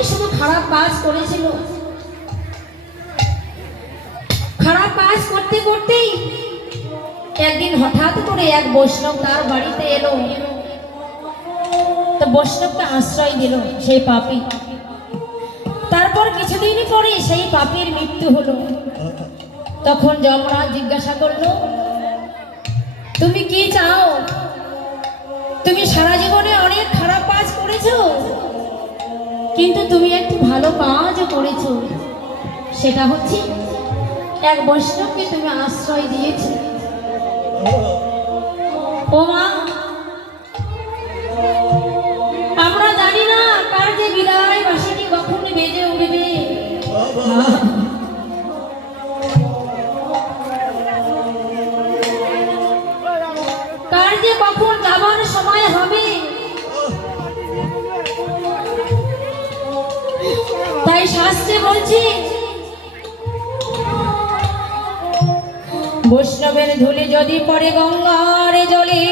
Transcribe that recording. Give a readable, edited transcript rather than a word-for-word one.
সবসময় শুধু খারাপ কাজ করেছিল। খারাপ কাজ করতে করতেই একদিন হঠাৎ করে এক বৈষ্ণব তার বাড়িতে এলো। তো বৈষ্ণবকে আশ্রয় দিল সেই পাপী। তারপর কিছুদিন পরে সেই পাপীর মৃত্যু হলো। তখন যমরাজ জিজ্ঞাসা করলো, তুমি কি চাও? তুমি সারা জীবনে অনেক খারাপ কাজ করেছো, কিন্তু তুমি একটু ভালো কাজও করেছো। সেটা হচ্ছে এক বৈষ্ণবকে তুমি আশ্রয় দিয়েছো। ও মা, আমরা জানি না কার যে বিদায় বাঁশিটি কখন বেজে উঠবে। কার যে কখন যাবার সময় হবে। তাই শাস্ত্রে বলছি, বৈষ্ণবের ধুলি যদি পড়ে গঙ্গার জলে,